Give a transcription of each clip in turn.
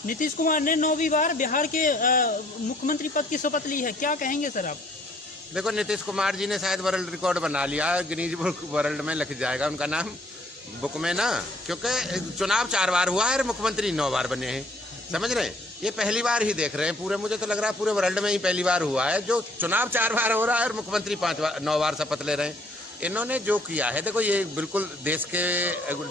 नीतीश कुमार ने 9वीं बार बिहार के मुख्यमंत्री पद की शपथ ली है, क्या कहेंगे सर आप? देखो, नीतीश कुमार जी ने शायद वर्ल्ड रिकॉर्ड बना लिया, गिनीज बुक वर्ल्ड में लिख जाएगा उनका नाम बुक में ना, क्योंकि चुनाव 4 बार हुआ है और मुख्यमंत्री 9 बार बने हैं। समझ रहे हैं? ये पहली बार ही देख रहे हैं पूरे, मुझे तो लग रहा है पूरे वर्ल्ड में ही पहली बार हुआ है जो चुनाव 4 बार हो रहा है और मुख्यमंत्री 9 बार शपथ ले रहे हैं। इन्होंने जो किया है, देखो ये बिल्कुल देश के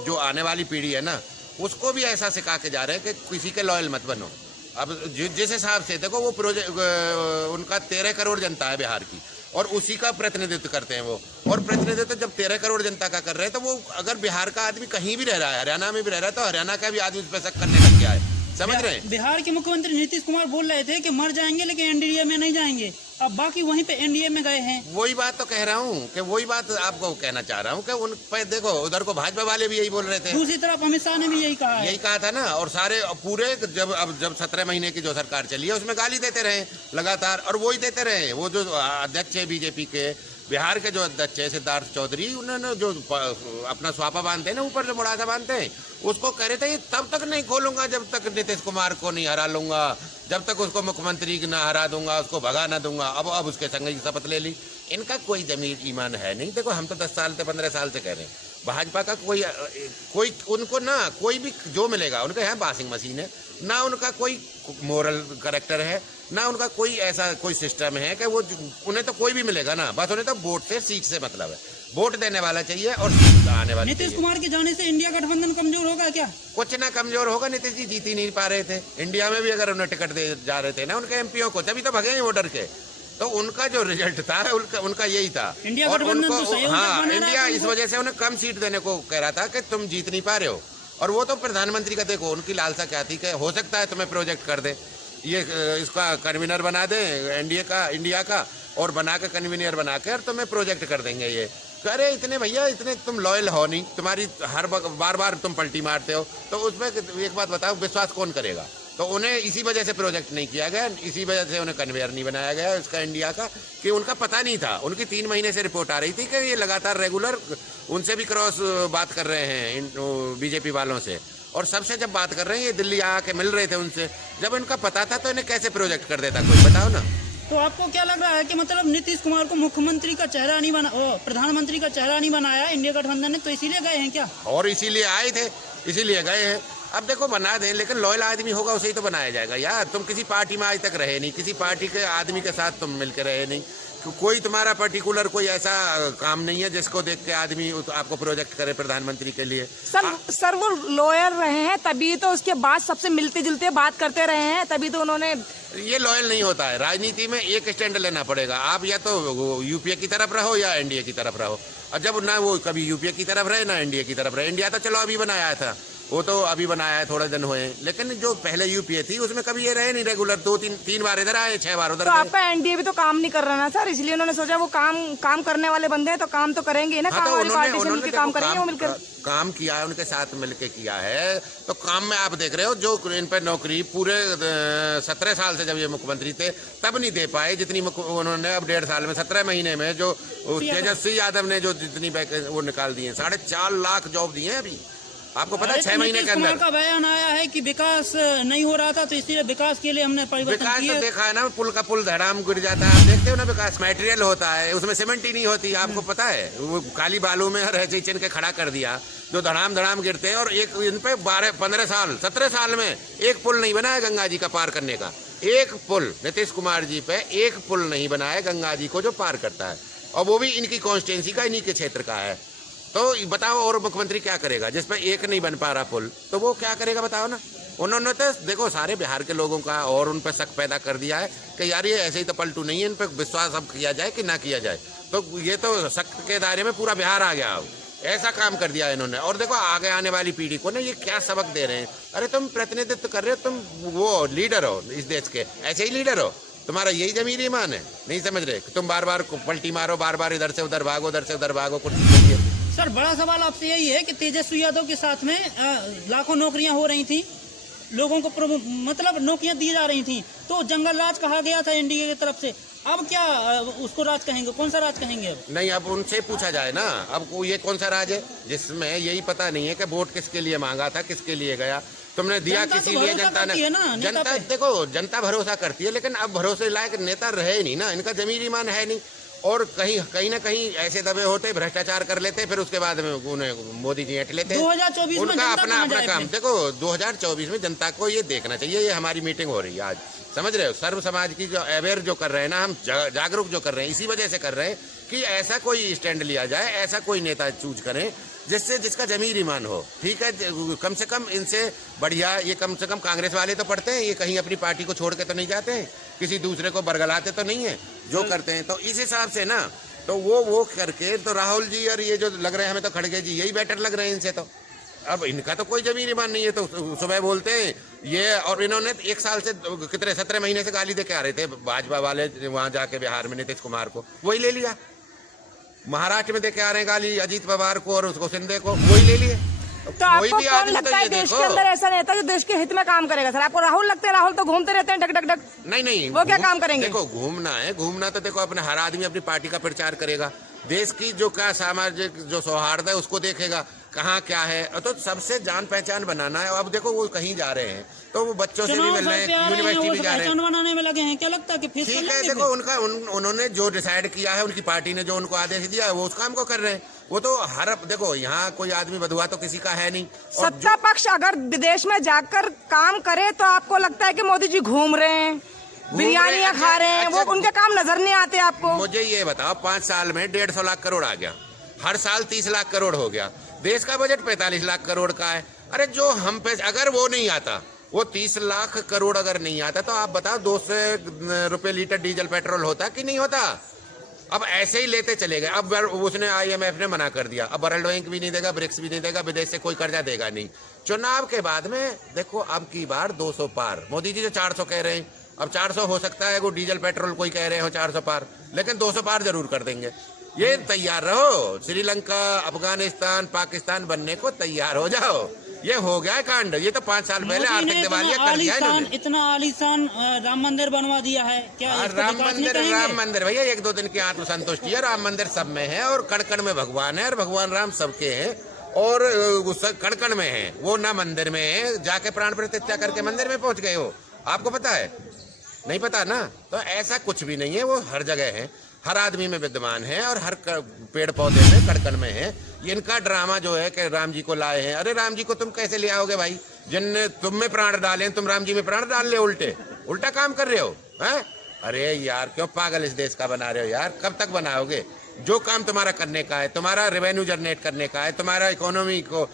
जो आने वाली पीढ़ी है ना, उसको भी ऐसा सिखा के जा रहे हैं कि किसी के लॉयल मत बनो। अब जिस हिसाब से देखो वो उनका 13 करोड़ जनता है बिहार की और उसी का प्रतिनिधित्व करते हैं वो, और प्रतिनिधित्व जब 13 करोड़ जनता का कर रहे हैं तो वो अगर बिहार का आदमी कहीं भी रह रहा है, हरियाणा में भी रह रहा है, तो हरियाणा का भी आदमी उस पर शक करने लग गया है। समझ रहे हैं? बिहार के मुख्यमंत्री नीतीश कुमार बोल रहे थे कि मर जाएंगे लेकिन एनडीए में नहीं जाएंगे, अब बाकी वहीं पे एनडीए में गए हैं। वही बात तो कह रहा हूँ कि वही बात आपको कहना चाह रहा हूँ कि उन पे देखो, उधर को भाजपा वाले भी यही बोल रहे थे, दूसरी तरफ अमित शाह ने भी यही कहा है। यही कहा था ना, और सारे पूरे जब 17 महीने की जो सरकार चली है उसमें गाली देते रहे लगातार, और वही देते रहे। वो जो अध्यक्ष है बीजेपी के बिहार के जो अध्यक्ष है सिद्धार्थ चौधरी, उन्होंने जो अपना स्वापा बांधते हैं ना, ऊपर जो मुड़ासा बांधते हैं, उसको कह रहे थे तब तक नहीं खोलूंगा जब तक नीतीश कुमार को नहीं हरा लूंगा, जब तक उसको मुख्यमंत्री ना हरा दूंगा, उसको भगा ना दूंगा। अब उसके संग ही शपथ ले ली। इनका कोई जमीर ईमान है नहीं। देखो, हम तो 10 साल से 15 साल से कह रहे हैं, भाजपा का कोई उनको ना कोई भी जो मिलेगा, उनके यहाँ वॉशिंग मशीन है ना, उनका कोई मोरल कैरेक्टर है ना, उनका कोई ऐसा कोई सिस्टम है कि वो उन्हें तो कोई भी मिलेगा ना, बस उन्हें तो वोट से सीट से मतलब है, वोट देने वाला चाहिए और आने वाला। नीतीश कुमार के जाने से इंडिया गठबंधन कमजोर होगा क्या? कुछ ना कमजोर होगा। नीतीश जी जीत ही नहीं पा रहे थे इंडिया में भी, अगर उन्हें टिकट दे जा रहे थे ना उनके एमपीओ को, तभी तो भगे हैं वो डर के। तो उनका जो रिजल्ट था उनका यही था। इंडिया और गठबंधन उनको, तो सहयोग हाँ, बना इंडिया रहा है इस वजह से उन्हें कम सीट देने को कह रहा था कि तुम जीत नहीं पा रहे हो। और वो तो प्रधानमंत्री का देखो, उनकी लालसा क्या थी कि हो सकता है तुम्हें प्रोजेक्ट कर दे, ये इसका कन्वीनर बना दें एनडीए का, इंडिया का, और बना के कन्वीनर बना के और तुम्हें प्रोजेक्ट कर देंगे। ये अरे इतने भैया, इतने तुम लॉयल हो नहीं, तुम्हारी हर बार बार तुम पलटी मारते हो, तो उसमें एक बात बताओ, विश्वास कौन करेगा? तो उन्हें इसी वजह से प्रोजेक्ट नहीं किया गया, इसी वजह से उन्हें कन्वेयर नहीं बनाया गया इसका इंडिया का, कि उनका पता नहीं था। उनकी 3 महीने से रिपोर्ट आ रही थी कि ये लगातार रेगुलर उनसे भी क्रॉस बात कर रहे हैं बीजेपी वालों से, और सबसे जब बात कर रहे हैं, ये दिल्ली आके मिल रहे थे उनसे, जब इनका पता था तो इन्हें कैसे प्रोजेक्ट कर देता कोई, बताओ ना। तो आपको क्या लग रहा है कि मतलब नीतीश कुमार को मुख्यमंत्री का चेहरा नहीं बना, प्रधानमंत्री का चेहरा नहीं बनाया इंडिया गठबंधन ने, तो इसीलिए गए हैं क्या? और इसीलिए आए थे, इसीलिए गए हैं। अब देखो, बना दें, लेकिन लॉयल आदमी होगा उसे ही तो बनाया जाएगा यार। तुम किसी पार्टी में आज तक रहे नहीं, किसी पार्टी के आदमी के साथ तुम मिलकर रहे नहीं, कोई तुम्हारा पर्टिकुलर कोई ऐसा काम नहीं है जिसको देख के आदमी आपको प्रोजेक्ट करे प्रधानमंत्री के लिए। सर वो लॉयल रहे हैं, तभी तो उसके बाद सबसे मिलते जुलते बात करते रहे हैं, तभी तो उन्होंने। ये लॉयल नहीं होता है। राजनीति में एक स्टैंड लेना पड़ेगा। आप या तो यूपीए की तरफ रहो या एनडीए की तरफ रहो। और जब ना वो कभी यूपीए की तरफ रहे ना एनडीए की तरफ रहे। इंडिया तो चलो अभी बनाया था, वो तो अभी बनाया है, थोड़े दिन हुए, लेकिन जो पहले यूपीए थी उसमें कभी ये रहे नहीं रेगुलर। 2-3 बार इधर आए, 6 बार उधर। तो आपका एनडीए भी तो काम नहीं कर रहा ना सर, इसलिए उन्होंने सोचा वो काम करने वाले बंदे हैं तो काम तो करेंगे ना। हाँ, काम तो वाली पार्टी से मिलकर काम करेंगे वो मिलकर। काम किया है, उनके साथ मिलके किया है। तो काम में आप देख रहे हो, जो इन पर नौकरी पूरे 17 साल से जब ये मुख्यमंत्री थे तब नहीं दे पाए जितनी उन्होंने अब 1.5 साल में 17 महीने में जो तेजस्वी यादव ने जो जितनी वो निकाल दिए, 4.5 लाख जॉब दिए अभी। आपको पता है 6 महीने के अंदर का बयान आया है कि विकास नहीं हो रहा था, तो इसलिए विकास के लिए हमने परिवर्तन विकास किया। तो देखा है ना, पुल का पुल धड़ाम गिर जाता है, आप देखते हो ना। विकास मटेरियल होता है, उसमें सीमेंट ही नहीं होती। आपको पता है, वो काली बालू में रह के खड़ा कर दिया, जो धड़ाम गिरते हैं। और एक इन पे 12-15 साल 17 साल में एक पुल नहीं बना है गंगा जी का पार करने का। एक पुल नीतीश कुमार जी पे एक पुल नहीं बना है गंगा जी को जो पार करता है, और वो भी इनकी कॉन्स्टिट्यूंसी का, इन्हीं के क्षेत्र का है। तो बताओ, और मुख्यमंत्री क्या करेगा जिसपे एक नहीं बन पा रहा पुल? तो वो क्या करेगा बताओ ना। उन्होंने तो देखो सारे बिहार के लोगों का और उन पर शक पैदा कर दिया है कि यार ये ऐसे ही तो पलटू नहीं है, इन पर विश्वास अब किया जाए कि ना किया जाए। तो ये तो शक के दायरे में पूरा बिहार आ गया, ऐसा काम कर दिया इन्होंने। और देखो आगे आने वाली पीढ़ी को ना ये क्या सबक दे रहे हैं। अरे तुम प्रतिनिधित्व कर रहे हो, तुम वो लीडर हो इस देश के, ऐसे ही लीडर हो, तुम्हारा यही जमीर ईमान है? नहीं समझ रहे? तुम बार बार पलटी मारो, बार बार इधर से उधर भागो, उधर से उधर भागो, कुछ। सर बड़ा सवाल आपसे यही है कि तेजस्वी यादव के साथ में लाखों नौकरियां हो रही थी, लोगों को मतलब नौकरियां दी जा रही थी, तो जंगल राज कहा गया था एनडीए की तरफ से। अब क्या उसको राज कहेंगे? कौन सा राज कहेंगे? अब नहीं, अब उनसे पूछा जाए ना। अब ये कौन सा राज है जिसमें यही पता नहीं है कि वोट किसके लिए मांगा था, किसके लिए गया? तुमने दिया जनता तो किसी लिए, भरोसा जनता करती है ना ने, नेता जनता पे। देखो जनता भरोसा करती है, लेकिन अब भरोसे लायक नेता रहे ही नहीं ना, इनका जमीर ईमान है नहीं। और कहीं ना कहीं ऐसे दबे होते, भ्रष्टाचार कर लेते, फिर उसके बाद में उन्हें मोदी जी हट लेते। 2024 में उनका जनता अपना कहाँ अपना जाए काम। फिर? देखो 2024 में जनता को ये देखना चाहिए, ये हमारी मीटिंग हो रही है आज, समझ रहे हो, सर्व समाज की जो अवेयर जो कर रहे हैं ना, हम जागरूक जो कर रहे हैं, इसी वजह से कर रहे हैं कि ऐसा कोई स्टैंड लिया जाए, ऐसा कोई नेता चूज करें जिसका जमीर ईमान हो। ठीक है, कम से कम इनसे बढ़िया, ये कम से कम कांग्रेस वाले तो पढ़ते हैं, ये कहीं अपनी पार्टी को छोड़ के तो नहीं जाते हैं, किसी दूसरे को बरगलाते तो नहीं है, जो करते हैं। तो इस हिसाब से ना, तो वो करके तो राहुल जी और ये जो लग रहे हैं हमें, तो खड़गे जी यही बेटर लग रहे हैं इनसे। तो अब इनका तो कोई जमीन ईमान नहीं है, तो सुबह बोलते हैं ये, और इन्होंने 1 साल से कितने 17 महीने से गाली दे के आ रहे थे भाजपा वाले, वहां जाके बिहार में नीतीश कुमार को वही ले लिया, महाराष्ट्र में दे के आ रहे हैं गाली अजीत पवार को और उसको शिंदे को, वही ले लिए। तो आपको भी कौन आदमी लगता तो है ये देश के देखो। अंदर ऐसा नेता जो देश के हित में काम करेगा? सर आपको राहुल लगते हैं? राहुल तो घूमते रहते हैं, डग डग डग। नहीं, वो क्या काम करेंगे? देखो घूमना तो देखो, अपने हर आदमी अपनी पार्टी का प्रचार करेगा, देश की जो क्या सामाजिक जो सौहार्द है उसको देखेगा, कहाँ क्या है, तो सबसे जान पहचान बनाना है। अब देखो वो कहीं जा रहे हैं तो वो बच्चों से भी मिल रहे हैं, यूनिवर्सिटी भी जा रहे हैं, बनाने में लगे हैं, क्या लगता है कि फिर ठीक है। देखो उन्होंने जो डिसाइड किया है, उनकी पार्टी ने जो उनको आदेश दिया है, वो उस काम को कर रहे हैं। वो तो देखो यहाँ कोई आदमी बधुआ तो किसी का है नहीं। और सत्ता पक्ष अगर विदेश में जाकर काम करे तो आपको लगता है कि मोदी जी घूम रहे हैं, बिरयानियां खा रहे हैं, वो उनके काम नजर नहीं आते आपको? मुझे ये बताओ, 5 साल में 150 लाख करोड़ आ गया, हर साल 30 लाख करोड़ हो गया, देश का बजट 45 लाख करोड़ का है। अरे जो हम पे, अगर वो नहीं आता, वो 30 लाख करोड़ अगर नहीं आता, तो आप बताओ 200 रुपए लीटर डीजल पेट्रोल होता कि नहीं होता? अब ऐसे ही लेते चले गए। अब उसने IMF ने मना कर दिया, अब वर्ल्ड बैंक भी नहीं देगा, ब्रिक्स भी नहीं देगा, विदेश से कोई कर्जा देगा नहीं। चुनाव के बाद में देखो, अब की बार 200 पार, मोदी जी जो 400 कह रहे हैं, अब 400 हो सकता है, वो डीजल पेट्रोल कोई कह रहे हो 400 पार, लेकिन 200 पार जरूर कर देंगे। ये तैयार रहो, श्रीलंका, अफगानिस्तान, पाकिस्तान बनने को तैयार हो जाओ। ये हो गया है कांड, ये तो 5 साल पहले आर्थिक दिवालिया कर दिया है इन्होंने। इतना आलीशान राम मंदिर बनवा दिया है, क्या इसको विकास नहीं कहेंगे? राम मंदिर भैया 1-2 दिन की आत्मसंतुष्टि है, राम मंदिर सब में है, और कण में भगवान है, और भगवान राम सबके हैं, और कण में है, वो ना मंदिर में है, जाके प्राण प्रतिष्ठा करके मंदिर में पहुंच गए हो, आपको पता है? नहीं पता ना? तो ऐसा कुछ भी नहीं है, वो हर जगह है, हर आदमी में विद्यमान है, और हर पेड़ पौधे में, कड़कड़ में है। इनका ड्रामा जो है कि राम जी को लाए हैं, अरे राम जी को तुम कैसे ले आओगे भाई? जिनने तुम में प्राण डाले, तुम राम जी में प्राण डाल रहे हो, उल्टा काम कर रहे हो, हैं? अरे यार क्यों पागल इस देश का बना रहे हो यार? कब तक बनाओगे? जो काम तुम्हारा करने का है, तुम्हारा रेवेन्यू जनरेट करने का है, तुम्हारा इकोनॉमी को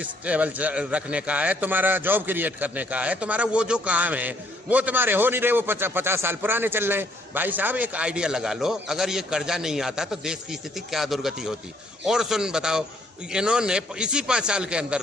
स्टेबल रखने का है, तुम्हारा जॉब क्रिएट करने का है, तुम्हारा वो जो काम है वो तुम्हारे हो नहीं रहे, वो 50 साल पुराने चल रहे हैं। भाई साहब एक आइडिया लगा लो, अगर ये कर्जा नहीं आता तो देश की स्थिति क्या दुर्गति होती। और सुन बताओ, इन्होंने इसी 5 साल के अंदर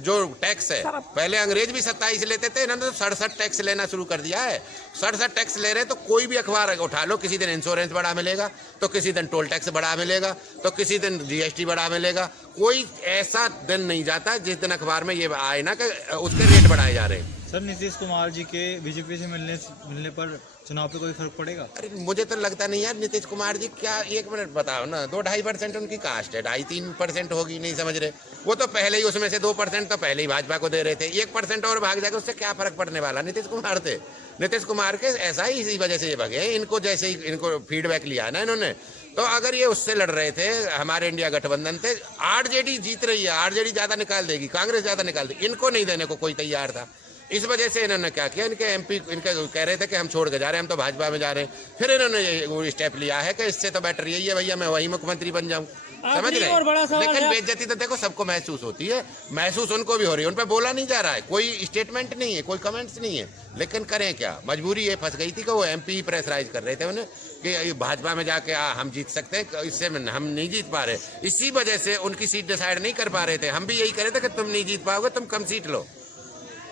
जो टैक्स है, पहले अंग्रेज भी 27 लेते थे, इन्होंने तो 67 टैक्स लेना शुरू कर दिया है। 67 टैक्स ले रहे, तो कोई भी अखबार उठा लो, किसी दिन इंश्योरेंस बढ़ा मिलेगा, तो किसी दिन टोल टैक्स बढ़ा मिलेगा, तो किसी दिन GST बढ़ा मिलेगा। कोई ऐसा दिन नहीं जाता जिस दिन अखबार में ये आए ना कि उसके रेट बढ़ाए जा रहे हैं। सर नीतीश कुमार जी के बीजेपी से मिलने पर चुनाव पे कोई फर्क पड़ेगा? अरे मुझे तो लगता नहीं यार, नीतीश कुमार जी क्या, 1 मिनट बताओ ना, 2-2.5% उनकी कास्ट है, 2.5-3% होगी, नहीं समझ रहे? वो तो पहले ही उसमें से 2% तो पहले ही भाजपा को दे रहे थे, 1% और भाग जाएगा, उससे क्या फर्क पड़ने वाला? नीतीश कुमार थे, नीतीश कुमार के ऐसा ही, इसी वजह से ये भगे। इनको जैसे ही इनको फीडबैक लिया ना इन्होंने, तो अगर ये उससे लड़ रहे थे, हमारे इंडिया गठबंधन थे, RJD जीत रही है, RJD ज्यादा निकाल देगी, कांग्रेस ज्यादा निकाल देगी, इनको नहीं देने को कोई तैयार था। इस वजह से इन्होंने क्या किया, इनके MP इनके कह रहे थे कि हम छोड़ के जा रहे हैं, हम तो भाजपा में जा रहे हैं, फिर इन्होंने वो स्टेप लिया है कि इससे तो बेटर यही है भैया, मैं वही मुख्यमंत्री बन जाऊं, समझ रहे हैं? लेकिन बेइज्जती तो देखो सबको महसूस होती है, महसूस उनको भी हो रही है, उन पर बोला नहीं जा रहा है, कोई स्टेटमेंट नहीं है, कोई कमेंट्स नहीं है, लेकिन करें क्या, मजबूरी ये फंस गई थी कि वो MP प्रेशराइज कर रहे थे उन्हें कि भाजपा में जाके हम जीत सकते हैं, इससे हम नहीं जीत पा रहे, इसी वजह से उनकी सीट डिसाइड नहीं कर पा रहे थे। हम भी यही कह रहे थे कि तुम नहीं जीत पाओगे, तुम कम सीट लो,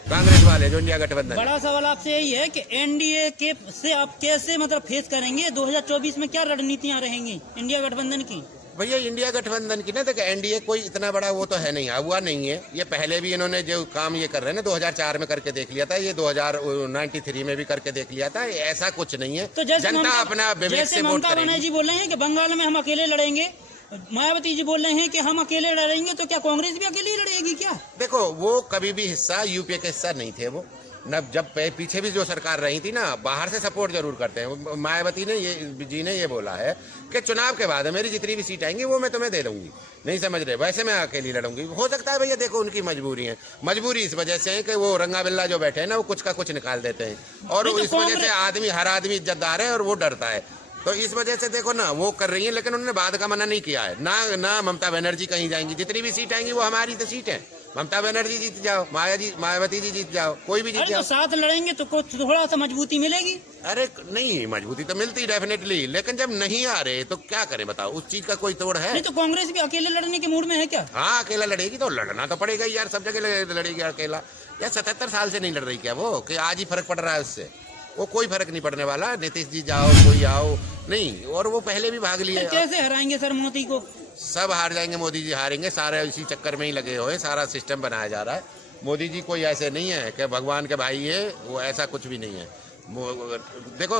कांग्रेस वाले जो इंडिया गठबंधन। बड़ा सवाल आपसे यही है कि NDA के से आप कैसे मतलब फेस करेंगे? 2024 में क्या रणनीतियां रहेंगी इंडिया गठबंधन की? भैया इंडिया गठबंधन की ना, देखो NDA कोई इतना बड़ा वो तो है नहीं, हुआ नहीं है, ये पहले भी इन्होंने जो काम ये कर रहे हैं ना, 2004 में करके देख लिया था, ये 2093 में भी करके देख लिया था, ऐसा कुछ नहीं है। तो जैसे जनता अपना विवेक से वोट ममता बनर्जी बोल रहे हैं कि बंगाल में हम अकेले लड़ेंगे, मायावती जी बोल रहे हैं कि हम अकेले लड़ेंगे, तो क्या कांग्रेस भी अकेली लड़ेगी क्या? देखो वो कभी भी हिस्सा यूपीए के हिस्सा नहीं थे वो न, जब पीछे भी जो सरकार रही थी ना, बाहर से सपोर्ट जरूर करते हैं। मायावती ने ये बोला है कि चुनाव के बाद मेरी जितनी भी सीट आएंगी वो मैं तुम्हें दे दूंगी, नहीं समझ रहे, वैसे मैं अकेली लड़ूंगी। हो सकता है भैया, देखो उनकी मजबूरी है, मजबूरी इस वजह से है कि वो रंगा बिल्ला जो बैठे हैं ना, वो कुछ का कुछ निकाल देते हैं, और इस वजह से हर आदमी इज्जतदार है और वो डरता है। तो इस वजह से देखो ना, वो कर रही है, लेकिन उन्होंने बाद का मना नहीं किया है ना ममता बनर्जी कहीं जाएंगी, जितनी भी सीट आएंगी वो हमारी तो सीट है। ममता बनर्जी जीत जाओ, मायावती जी जीत जाओ, कोई भी जीत अरे जाओ। तो साथ लड़ेंगे तो कुछ थोड़ा सा मजबूती मिलेगी। अरे नहीं, मजबूती तो मिलती डेफिनेटली, लेकिन जब नहीं आ रहे तो क्या करें बताओ, उस चीज का कोई तोड़ है? नहीं तो कांग्रेस भी अकेले लड़ने के मूड में है क्या? हाँ, अकेला लड़ेगी तो लड़ना तो पड़ेगा यार, सब जगह लड़ेगी अकेला। यार 77 साल से नहीं लड़ रही क्या वो, कि आज ही फर्क पड़ रहा है उससे? वो कोई फर्क नहीं पड़ने वाला, नीतीश जी जाओ कोई आओ नहीं, और वो पहले भी भाग लिए। कैसे हराएंगे सर मोदी को? सब हार जाएंगे, मोदी जी हारेंगे, सारे इसी चक्कर में ही लगे हुए, सारा सिस्टम बनाया जा रहा है। मोदी जी कोई ऐसे नहीं है कि भगवान के भाई है, वो ऐसा कुछ भी नहीं है। देखो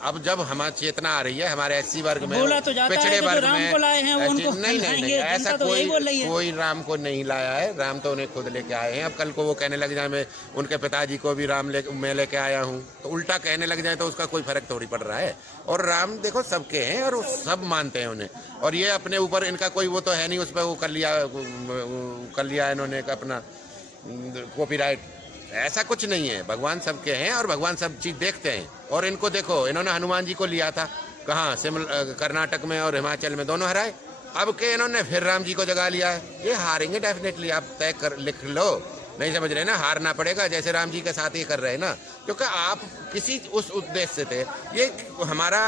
अब जब हमारी चेतना आ रही है हमारे एससी वर्ग में, बोला तो जाता पिछड़े है वर्ग राम में, को लाए हैं वो उनको नहीं ऐसा तो यही बोल रही है। कोई राम को नहीं लाया है, राम तो उन्हें खुद लेके आए हैं। अब कल को वो कहने लग जाए मैं उनके पिताजी को भी मैं लेके आया हूँ, तो उल्टा कहने लग जाए तो उसका कोई फर्क थोड़ी पड़ रहा है। और राम देखो सबके हैं और सब मानते हैं उन्हें, और ये अपने ऊपर इनका कोई वो तो है नहीं, उस पर वो कर लिया इन्होंने अपना कॉपीराइट, ऐसा कुछ नहीं है। भगवान सबके हैं और भगवान सब चीज देखते हैं। और इनको देखो, इन्होंने हनुमान जी को लिया था कहाँ, कर्नाटक में और हिमाचल में दोनों हराए, अब के इन्होंने फिर राम जी को जगा लिया है। ये हारेंगे डेफिनेटली, आप तय कर लिख लो, नहीं समझ रहे ना, हारना पड़ेगा जैसे राम जी के साथ ये कर रहे हैं ना, क्योंकि आप किसी उस उद्देश्य से थे, ये हमारा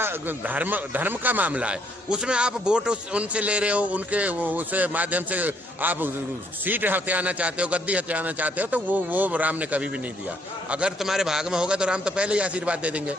धर्म का मामला है, उसमें आप वोट उनसे ले रहे हो, उनके उस माध्यम से आप सीट हथियाना चाहते हो, गद्दी हथियाना चाहते हो, तो वो राम ने कभी भी नहीं दिया। अगर तुम्हारे भाग में होगा तो राम तो पहले ही आशीर्वाद दे देंगे।